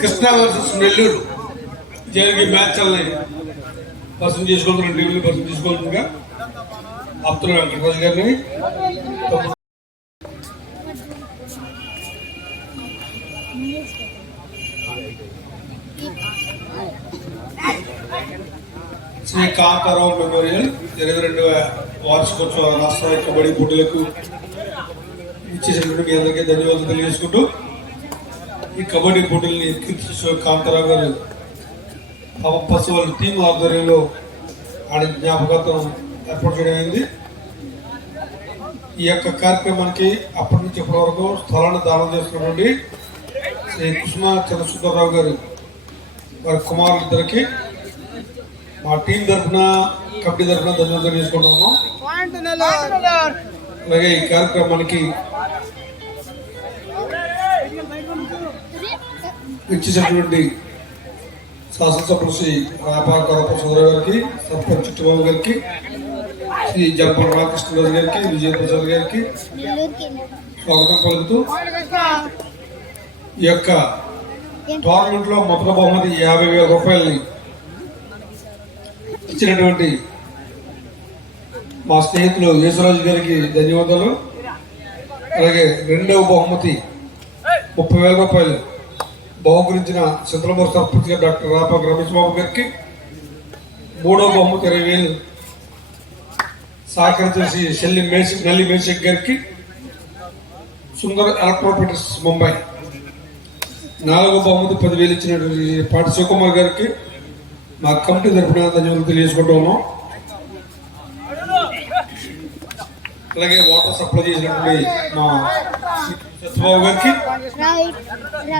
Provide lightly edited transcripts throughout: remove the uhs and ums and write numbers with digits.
Krishna versus नेल्लूరు జరిగే మ్యాచ్ల్ని పరిశీలన చేసుకుంటున్న టీంని పరిశీలన చేసుకోవాలిగా అబ్దుల్ వెంకటరాజు గారిని శ్రీ కాంతారావు మెమోరియల్ 22వ వార్షికోత్సవ రాష్ట్ర కబడ్డీ పోటీలకు ఇచ్చేసినటువంటి మీ అందరికీ ధన్యవాదాలు తెలియజేసుకుంటూ ఈ కబడ్డీ పోటీలని కీర్తి కాంతారావు గారు పసు వాళ్ళ టీం ఆధ్వర్యంలో ఆడ జ్ఞాపకార్థం ఏర్పాటు చేయడం అయింది. ఈ యొక్క కార్యక్రమానికి అప్పటి నుంచి ఇప్పటి వరకు స్థలాన్ని దానం చేస్తున్నటువంటి శ్రీ కుసుమ చంద్రశేఖరరావు గారు వారి కుమారులిద్దరికి మా టీం తరఫున కబడ్డీ తరఫున ధన్యవాదాలు చేసుకుంటున్నాము. అలాగే ఈ కార్యక్రమానికి ఇచ్చేసినటువంటి శాసనసభ్యులు శ్రీ రాపాకరప్ప సోదరు గారికి, సర్పంచ్ చిట్టుబాబు గారికి, శ్రీ జంపల్ రామకృష్ణరాజు గారికి, విజయప్రసాద్ గారికి స్వాగతం పలుకుతూ ఈ యొక్క టోర్నమెంట్ లో మొదటి బహుమతి 50,000 రూపాయలని ఇచ్చినటువంటి మా స్నేహితులు యేసరాజు గారికి ధన్యవాదాలు. అలాగే రెండవ బహుమతి 30,000 రూపాయలు బహుకరించిన చింతలమూరు సర్పంచ్ గారు డాక్టర్ రాపాక రమేష్ బాబు గారికి, మూడవ బహుమతి 20,000 సహకరించిన నల్లి మేషక్ గారికి, సుందర్ ఎలక్ట్రోపెటిక్స్ ముంబై నాలుగవ బహుమతి 10,000 ఇచ్చినటువంటి పాటి శివకుమార్ గారికి మా కమిటీ తరఫున ధన్యవాదాలు తెలియజేసుకుంటూ ఉన్నాం. అలాగే వాటర్ సప్లై చేసినటువంటి మా సత్యబాబు గారికి,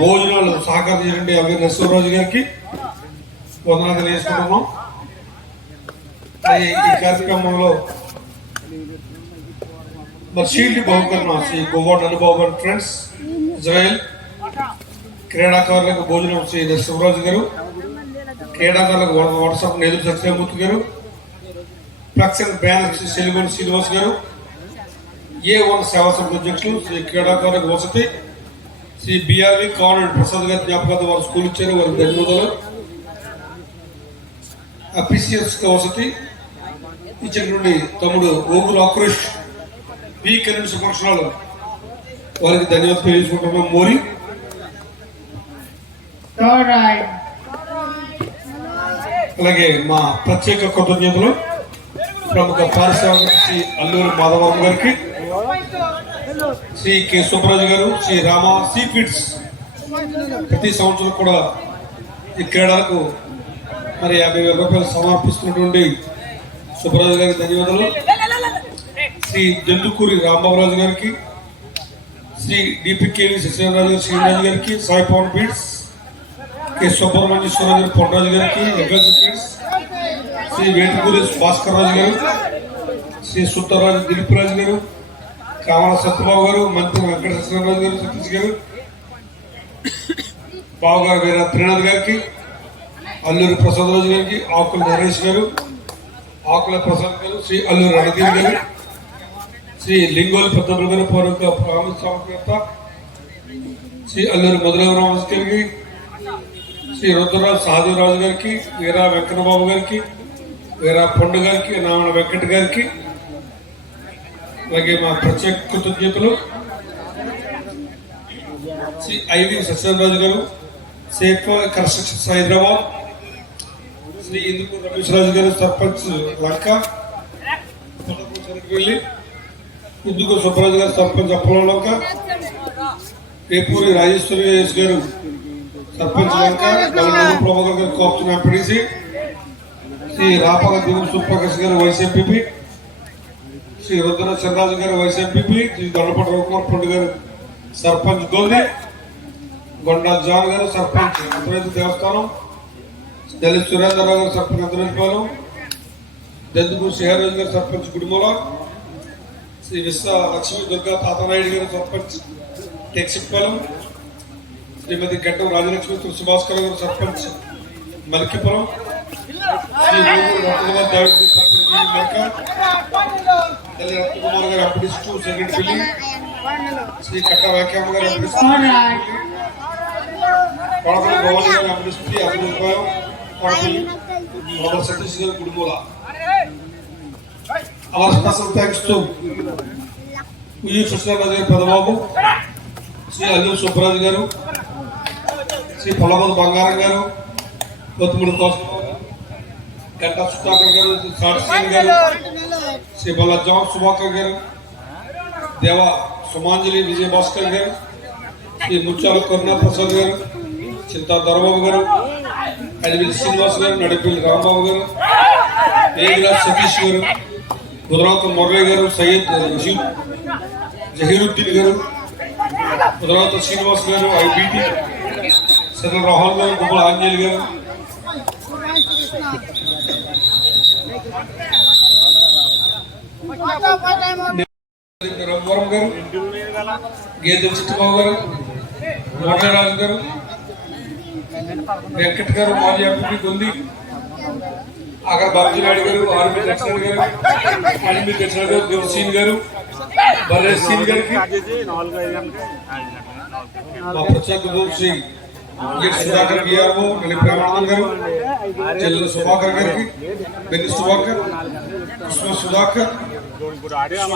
భోజనాలు సహకారం చేసినటువంటి అవి నరసింహరాజు గారికి వందనాలు తెలియజేసుకుంటున్నాం. ఈ కార్యక్రమంలో మరి షీల్డ్ బహుకరణ Shri Govad Anubabu and friends Israel, క్రీడాకారులకు భోజనం శ్రీ నరసింహరాజు గారు, క్రీడాకారులకు WhatsApp Neduru Satyamurthy garu, flex and banner Shri Seligon Srinivas garu, A1 సేవా సమితి అధ్యక్షులు శ్రీ క్రీడాకారులకు వసతి శ్రీ బిఆర్వి కాన్వెంట్ ప్రసాద్ గారి జ్ఞాపకార్థం వారు స్కూల్ ఇచ్చారు, వారికి ధన్యవాదాలు. అఫీషియల్స్ వసతి ఇచ్చినటువంటి తమ్ముడు ఓగురు ఆక్రోష్ పి కరెంట్ సుపక్షణాలు వారికి ధన్యవాదాలు తెలియజేసుకుంటున్నాం. మోరి అలాగే మా ప్రత్యేక కృతజ్ఞతలు ప్రముఖ పారిశ్రామిక శ్రీ అల్లూరి మాధవరావు గారికి, శ్రీ కె సుబ్బరాజు గారు, శ్రీ రామ సీ ఫిడ్స్ ప్రతి సంవత్సరం కూడా ఈ క్రీడలకు మరి 50,000 రూపాయలు సమర్పిస్తున్నటువంటి సుబ్బరాజు గారికి ధన్యవాదాలు. శ్రీ జంతుకూరి రాంబాబురాజు గారికి, శ్రీ డిపికేవి సత్యనారాయణ గారు, శ్రీరాజు గారికి, సాయి పవన్ ఫీడ్స్, కె సుబ్రహ్మణ్యేశ్వరరావు గారు, పొన్నరాజు గారికి, ఫీడ్స్, శ్రీ వేటుకూరి భాస్కర్ రాజు గారు, శ్రీ సుత్తరాజు దిలీప్రాజు గారు, కామల సత్యబాబు గారు, మంత్రి వెంకట సత్యనారాయణ గారు, సతీష్ గారు, బాబు గారు వీర త్రినాథ్ గారికి, అల్లూరి ప్రసాద్ రాజు గారికి, ఆకుల నరేష్ గారు, ఆకుల ప్రసాద్ గారు, శ్రీ అల్లూరి రణదీప్ గారు, శ్రీ లింగోలి పెద్దమ్మ గారు, పౌరక ప్రాముఖ్యత శ్రీ అల్లూరి మధురరావు గారికి, శ్రీ రుద్రరాజు సహదేవరాజు గారికి, వీరా వెంకటబాబు గారికి, వీరా పొండు గారికి, నామన వెంకట గారికి, అలాగే మా ప్రత్యేక కృతజ్ఞతలు శ్రీ ఐవి సత్యనారాయణ గారు, సేఫ్ కన్స్ట్రక్షన్స్ హైదరాబాద్, శ్రీ ఇందుకూరు రమేశ్వరరాజు గారు, సర్పంచ్ లంక వెళ్ళి, ఇందుకూరు సుబ్బరాజు గారు, సర్పంచ్ అప్పలంక, పేపూరి రాజేశ్వరి గారు, సర్పంచ్ లంక, ప్రభాకర్ గారు, కోప్షన్ ఎంపీడీసీ, శ్రీ రాపాక దిగు సుప్రకాష్ గారు, వైస్ ఎంపీపీ, శ్రీ రుద్ర చంద్రరాజు గారు, వైస్ ఎంపీపీ, శ్రీ దొండపాటి రవికుమార్ పండు గారు, సర్పంచ్ గోల్ది, గొండా జాన్ గారు సర్పంచ్ అంతరేజు దేవస్థానం, దళిత్ సురేంద్రరావు గారు సర్పంచ్ అంతరేజుపాలెం, దెందుకు శ్రీహరాజు గారు సర్పంచ్ గుడిమూల, శ్రీ విశ్వ లక్ష్మీ దుర్గా తాతనాయుడు గారు సర్పంచ్ టెక్సిపాలెం, శ్రీమతి గడ్డం రాజలక్ష్మి సుభాస్కర్ గారు సర్పంచ్ మలికిపురం, శ్రీ రత్నకుమార్ దావిడ్ సర్పంచ్ తల్లి రత్నకుమార్ గారు అప్పిడిస్టు సెకండ్ బిల్లింగ్, శ్రీ కట్ట వ్యాఖ్యామ గారు అప్పిడిస్టు కొడపల్లి గోవాలి గారు అప్పిడిస్టు అభివృద్ధిపాలెం, కొడపల్లి బాబా సతీష్ గారు గుడిమూల. Our special thanks to Uyi Krishnaradji Padababu, Sri Allur Subbaraj garu, Sri Palabad Bangaram garu, Kothmudi Kosam, Ganta Sudhakar garu, Sarsin garu, Sri Bala John Subhakar garu, Deva Sumanjali Vijay Bhaskar garu, Sri Muchala Karuna Prasad garu, Chinta Dharbabu garu, Adivil Srinivas garu, Nadipil Rambabu garu, Egiraj Satish garu, Gujarat Morle garu, Syed Zahiruddin garu, Gujarat Srinivas garu, IBT Sadar Rahul garu, Gumal Anjal garu, Raghuvaram garu, Gedal Chittibabu garu, Morle Raju garu, Venkat garu, माजी MP Gondi, Agar बाबूजी नायडू गारू, army दक्षिण गारू, army दक्षिण गारू, देवसीन गारू, बर्रे scene गारू की प्रत्येक रूप से ये Sudhakar BRO नली प्रेमानंद गारू, चल्ल सुभाकर गारू की बेनी सुभाकर, उसमें सुधाकर,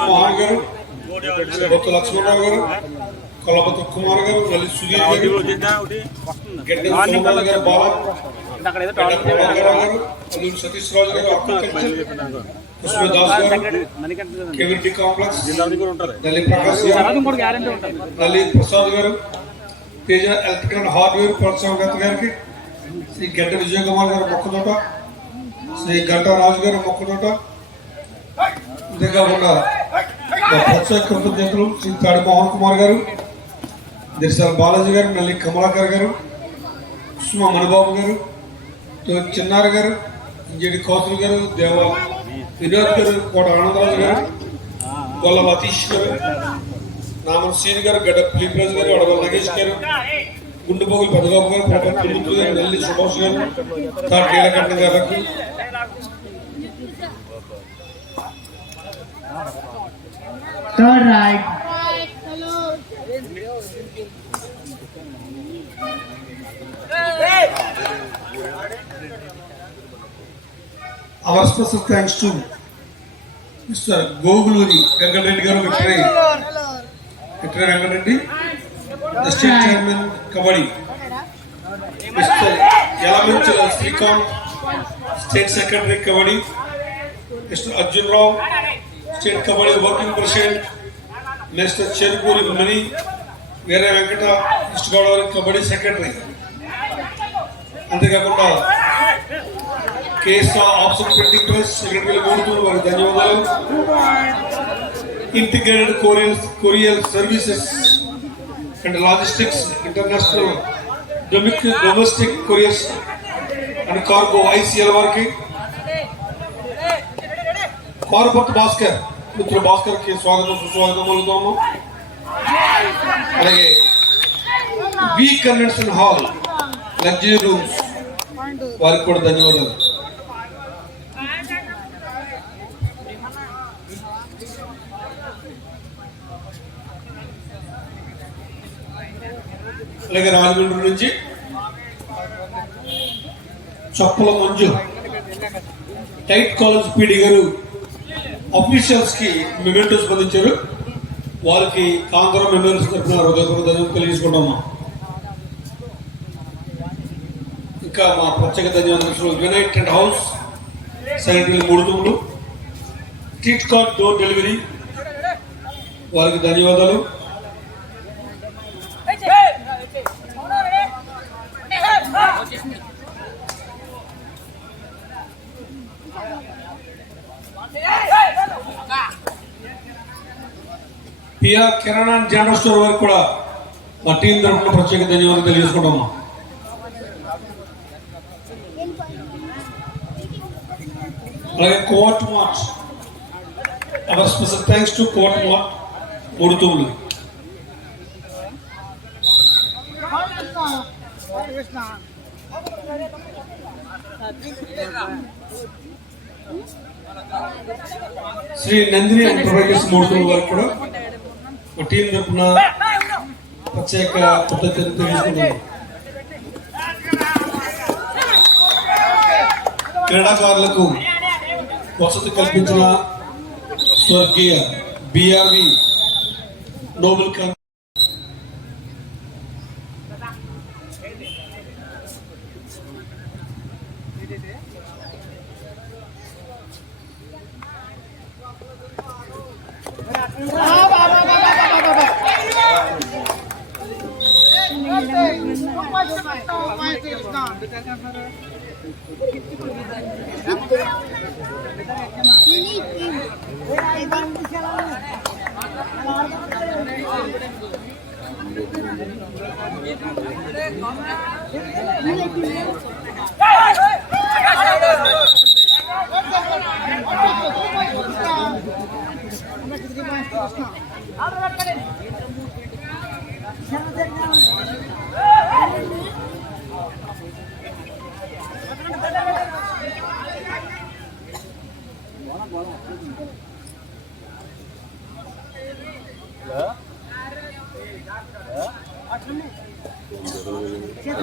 मोहन गारू, भक्त लक्ष्मणराव गारू, कलापति कुमार गारू, ललित सुधीर गारू, गेड्डे सोमनाथ गारू, बाला अल्लूर सतीश राज गारू, उसमें Das garu, KVT complex, Lalit Prakash garu, Lalit Prasad garu, Tej electrical and hardware प्रोत्साहन गारू की श्री गेड्डे विजय कुमार गारू మొక్కతోట, श्री గంటా రాజు గారు మొక్కతోట, అంతేకాకుండా ప్రత్యేక కృతజ్ఞతలు శ్రీ తాడి మోహన్ కుమార్ గారు, దిర్శాల బాలాజీ గారు, నల్లి కమలాకర్ గారు, సుమా మణిబాబు గారు, చిన్నారు గారు, ఇంజడి కౌశల్ గారు, దేవ వినోద్ గారు, కోట ఆనందరాజు గారు, గొల్ల అతీష్ గారు, నామన్ సీన్ గారు, గడ్డ ఫిలిప్రాజు గారు, అడవ నగేష్ గారు, గుండుపోగులు పెద్దబాబు గారు, కోట తిరుమూర్తి గారు, నెల్లి సుభాష్ గారు, తాటి నీలకంఠ గారికి, Third right. Our special thanks to Mr. Goguluri Gangareddy garu, Veteran Gangareddy, the State Chairman Kabaddi, Mr. Yalamanchal Srikanth, State Secretary Kabaddi, Mr. Arjun Rao, State Kabaddi Working President, Mr. Cherukuri Mani, Veera Venkata, East Godavari Kabaddi Secretary. అంతేకాకుండా KSR officer printing press secretary మూడుతూ వారి ధన్యవాదాలు. Integrated courier services and logistics international domestic couriers and cargo ICL వారికి, పారుపర్తి భాస్కర్ మిత్రుడు భాస్కర్ కి స్వాగతం సుస్వాగతం పలుకుతాము. అలాగే వి కన్వెన్షన్ హాల్ లగ్జరీ రూమ్స్ వారికి కూడా ధన్యవాదాలు. అలాగే రాజమండ్రి నుంచి Chappala Manju tight college PD గారు అఫీషియల్స్ కి మెమెంటోస్ పొందించారు. వారికి కాంగ్రెస్ మెమెంటోస్ తరఫున హృదయపూర్వక ధన్యవాదాలు తెలియజేసుకుంటాము. ఇంకా మా ప్రత్యేక ధన్యవాదాలు united house secretary Mudutumulu, kit card door delivery వారికి ధన్యవాదాలు. పిఆర్ కిరాణా జనరల్ స్టోర్ వారికి కూడా మా టీం తరఫున ప్రత్యేక ధన్యవాదాలు తెలియజేసుకుంటామా. అలాగే court march our special thanks to court march Mudutumulu. Shri Nandini enterprises మూడుతూముల వారికి కూడా మా టీం తరఫున ప్రత్యేక కృతజ్ఞతలు తెలియజేసుకుంటున్నాం. క్రీడాకారులకు వసతి కల్పించిన స్వర్గీయ బిఆర్వి నోబెల్ కమిటీ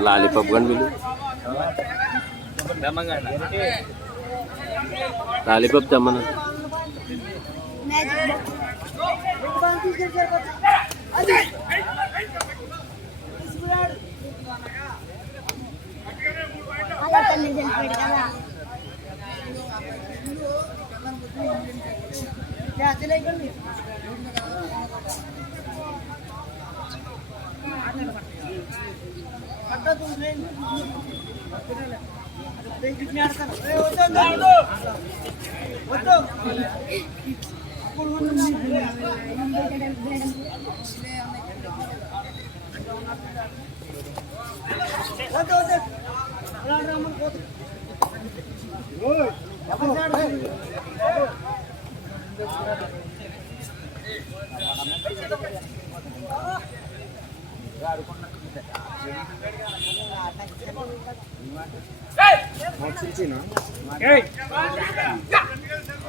లాలీపాప్ కానీ వీళ్ళు లాలీపాప్ తెమ్మన్నా.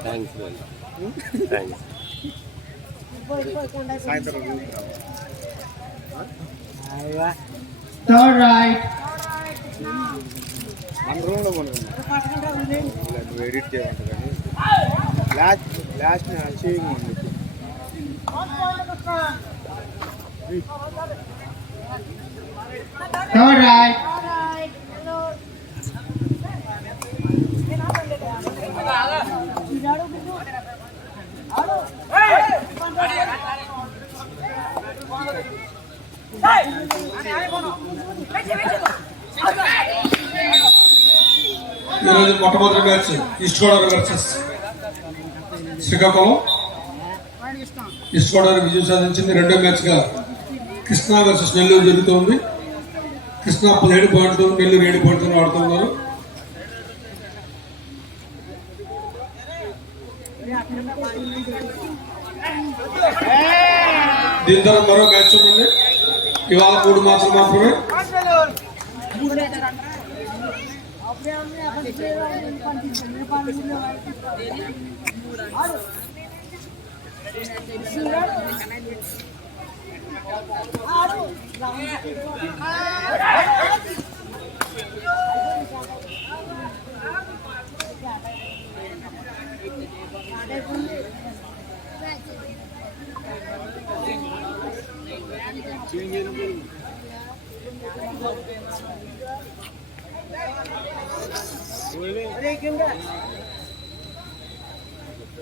Thanks thanks. Third right. మన రూమ్ లో మనం ఎడిట్ చేయాలంట కానీ లాస్ట్ అచీవింగ్ ఉంది. Third right. ఈరోజు మొట్టమొదటి మ్యాచ్ ఈస్ట్ గోదావరి వర్సెస్ శ్రీకాకుళం. ఈస్ట్ గోదావరి విజయం సాధించింది. రెండో మ్యాచ్ గా కృష్ణా వర్సెస్ నెల్లూరు జరుగుతోంది. కృష్ణా 17 పాయింట్తో, నెల్లూరు 7 పాయింట్తో ఆడుతున్నారు. దీని తర్వాత మరో మ్యాచ్ ఉంది. ఇవాళ 3 మ్యాచ్లు మాత్రమే.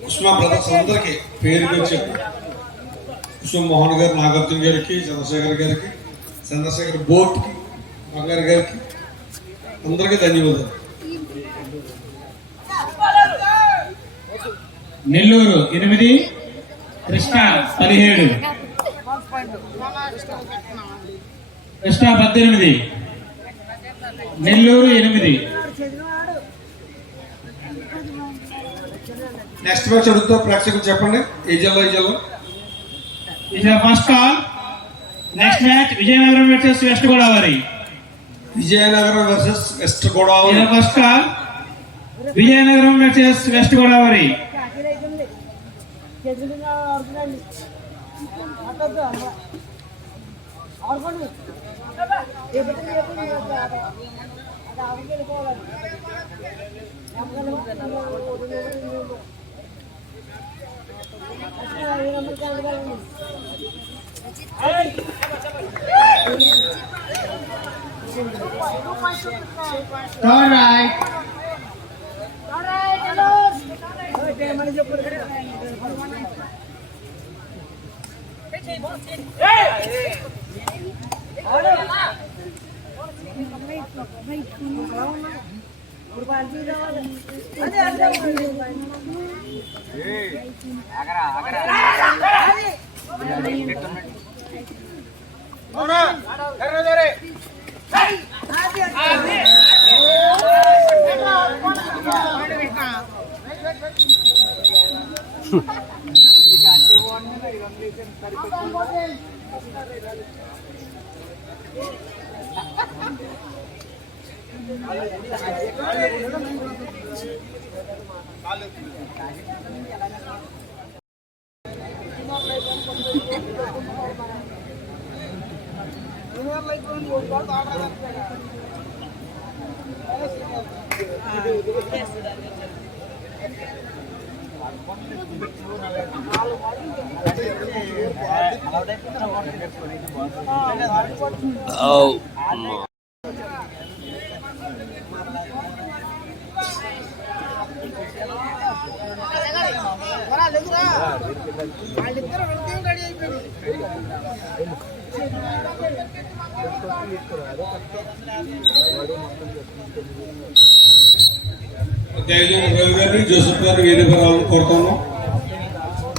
ఉస్మా బ్రదర్స్ అందరికి పేరు చెప్పి కుసుమ్ మోహన్ గారు, నాగార్జున గారికి, చంద్రశేఖర్ బోట్కి, బంగారు గారికి అందరికీ ధన్యవాదాలు. నెల్లూరు 8, కృష్ణా 17. కృష్ణా 18, నెల్లూరు 8. నెక్స్ట్ మ్యాచ్ అడుగుతా ప్రేక్షకులు చెప్పండి. ఈ జిల్లా ఇది first call. Next match Vizianagaram versus West Godavari. Vizianagaram versus West Godavari. ఇది first call. Vizianagaram versus West Godavari. All right. Oh. Ravi గారిని, జోసెఫ్ గారిని వేదిక రావాలని కోరుతున్నాం.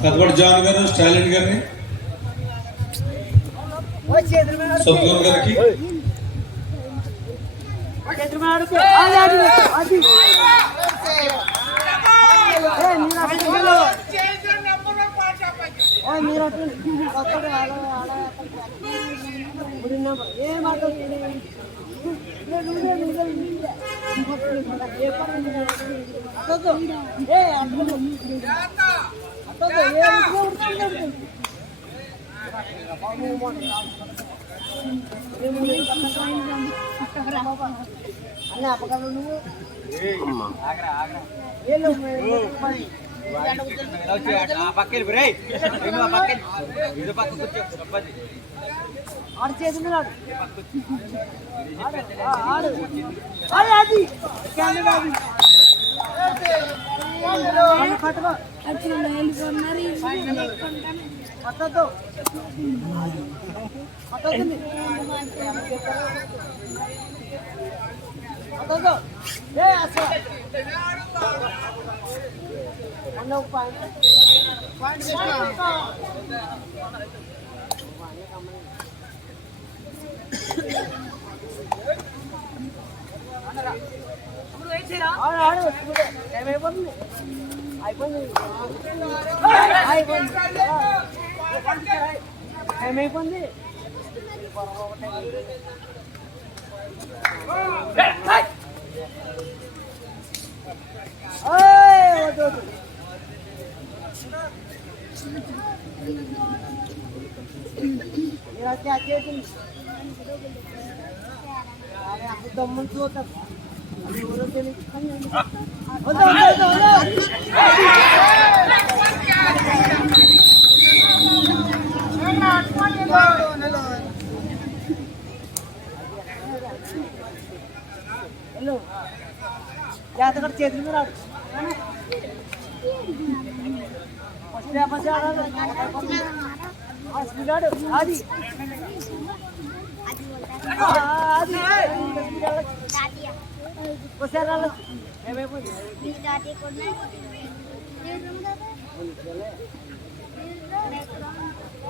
కథపడి జాన్ గారు, స్టాలిన్ గారిని, సద్గురు గారికి,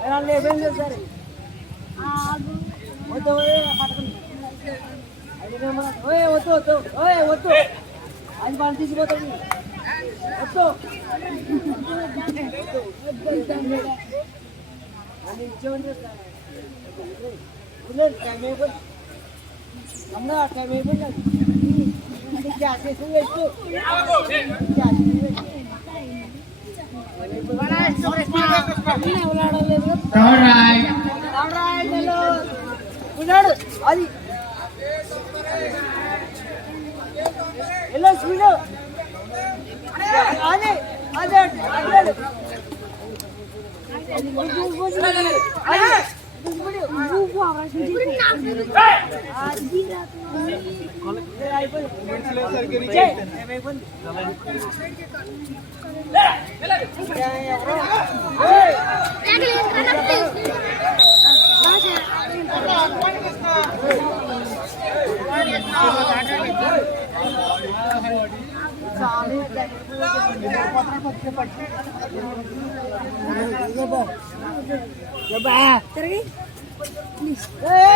Era levando, అది మనం తీసుకుపోతాడు వద్దు అని ఇచ్చేవాడి టైం అయిపోయింది అమ్మ టైం అయిపోయింది గ్యాస్ వేసుకుని వేసుకో ఉన్నాడు అది ఎలా స్పీడ్ అదే అదే అదే తిరిగి ప్లీజ్ ప్లీజ్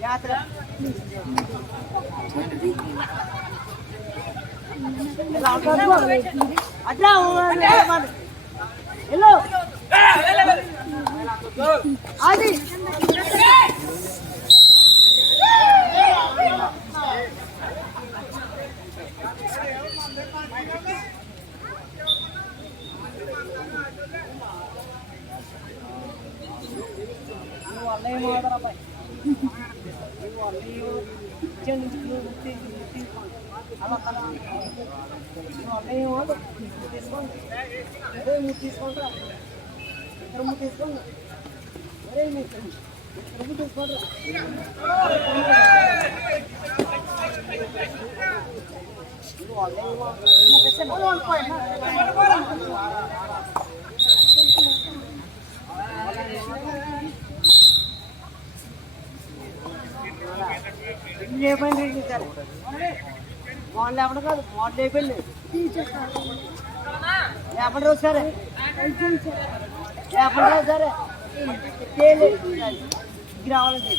యాత్ర అట్లా హలో అది అన్నయ్య మాట్లాడబాయ్ అన్నయ్య అలా అన్నయ్య తీసుకోండి అదే మీరు తీసుకుంటారా ఇద్దరు తీసుకోండి అరే మీరు ఇద్దరు తీసుకోండి అయిపోయింది సార్ మోడల్ ఎప్పుడు కాదు మోడల్ అయిపోయింది ఎప్పటి రోజు సరే ఎప్పటి రోజు సరే ఇది రావాలండి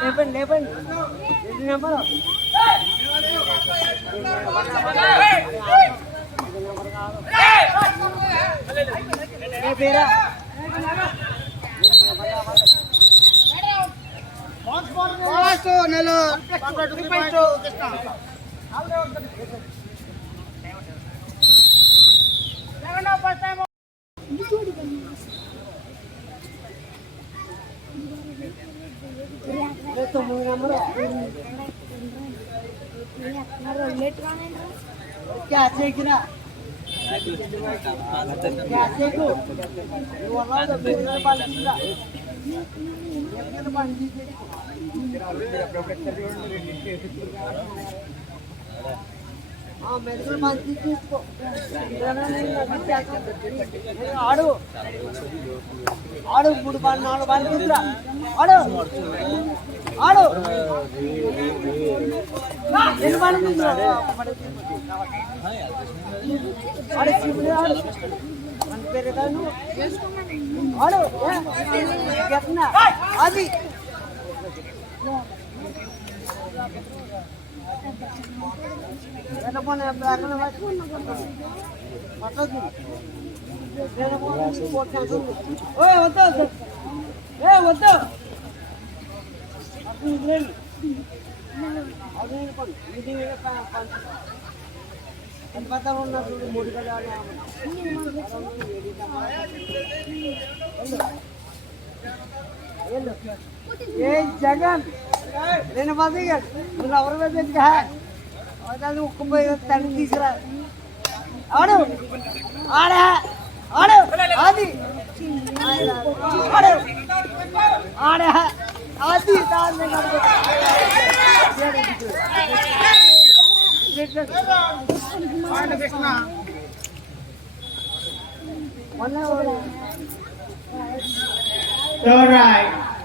లేపండి లేపండి ఎన్ని నెంబరు పేరా నెల తొమ్మిది నెంబర్ గ్యాస్ ఎక్కినా గ్యాస్ ఎక్కు మెడికల్ మంచి తీసుకో ఆడు ఆడు 3 4 బాల్ తీసుకురా ఆడు ఆడు ఎన్ని బాల్ తీసుకురా ఆడు మన పేరు కాదు ఆడు ఎట్నా అది వద్దు ఏ వద్దు ఎంత ఉన్నట్టు 3 గజాలు ఏ జగన్ నేను మదిగా నువ్వు ఎవరి మీద అది ఉక్కుపోయి తండ్రి తీసుకురా ఆడు ఆడా ఆడు అది ఆడు ఆడా అది దాన్ని Krishna Third right.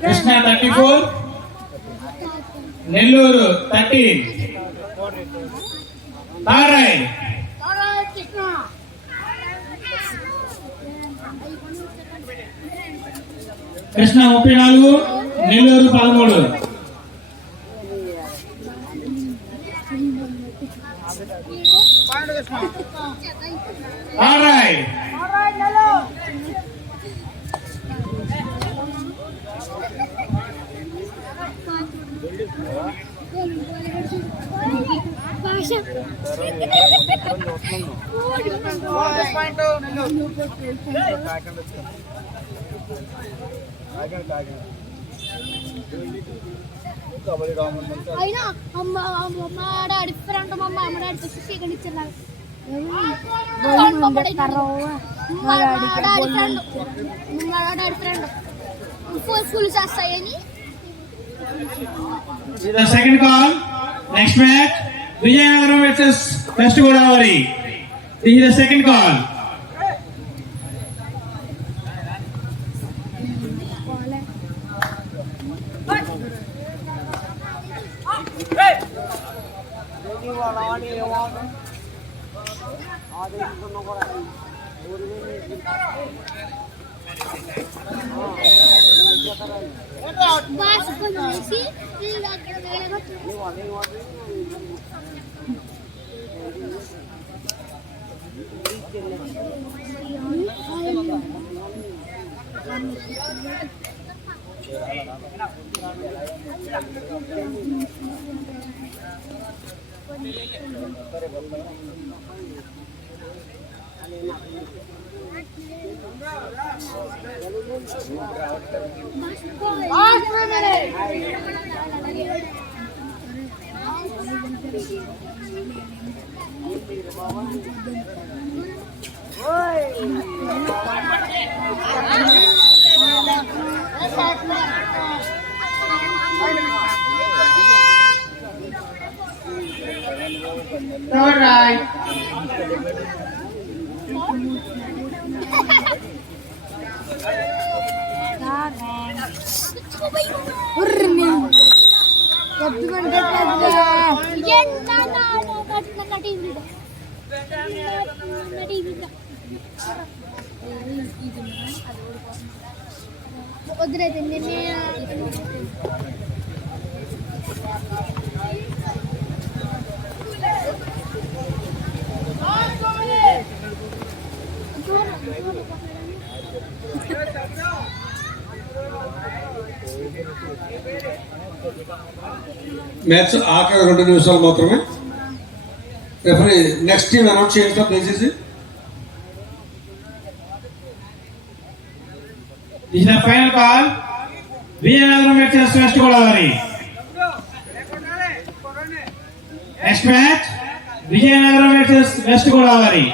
Krishna 34, Nellore 13. Third right. Krishna 34, Nellore 13. All right. అయినా అమ్మ మా డాడీ ఫ్రెండ్ మా అమ్మ డాడీ వచ్చి చికెన్ ఇచ్చారు డాడీ ఫ్రెండ్ ఫుల్ చేస్తాయని. The second call. Next match, Vijayanagaram versus West Godavari. This is the second call. All right. వద్దులేదు నిన్నే match ఆఖరి 2 నిమిషాలు మాత్రమే. రెఫరీ నెక్స్ట్ టీం అనౌన్స్ చేయండి సార్ దయచేసి. This is the final call. Vijayanagaram versus West Godavari. Next match, Vijayanagaram versus West Godavari.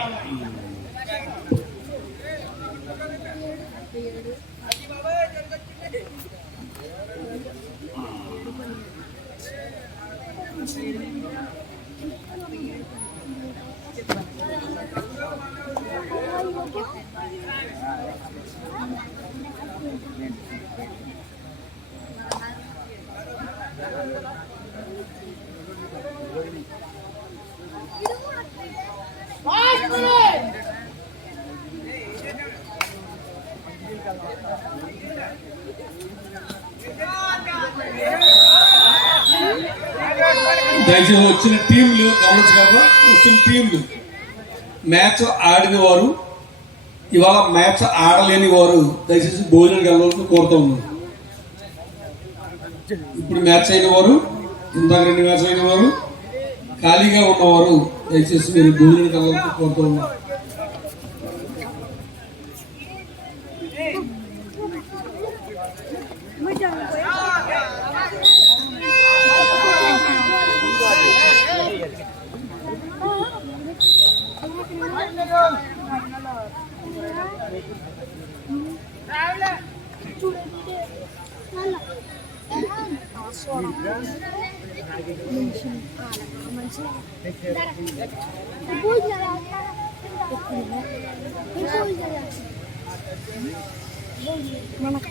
దయచేసి వచ్చిన టీంలు గమనించగలరా? వచ్చిన టీంలు మ్యాచ్ ఆడిన వారు, ఇవాళ మ్యాచ్ ఆడలేని వారు దయచేసి భోజనానికి వెళ్ళాలని కోరుతూ ఉన్నారు. ఇప్పుడు మ్యాచ్ అయిన వారు, ఇందాక 2 మ్యాచ్ అయిన వారు, ఖాళీగా ఉన్నవారు దయచేసి మీరు భోజనానికి వెళ్ళాలని కోరుతూ ఉన్నారు. మనకు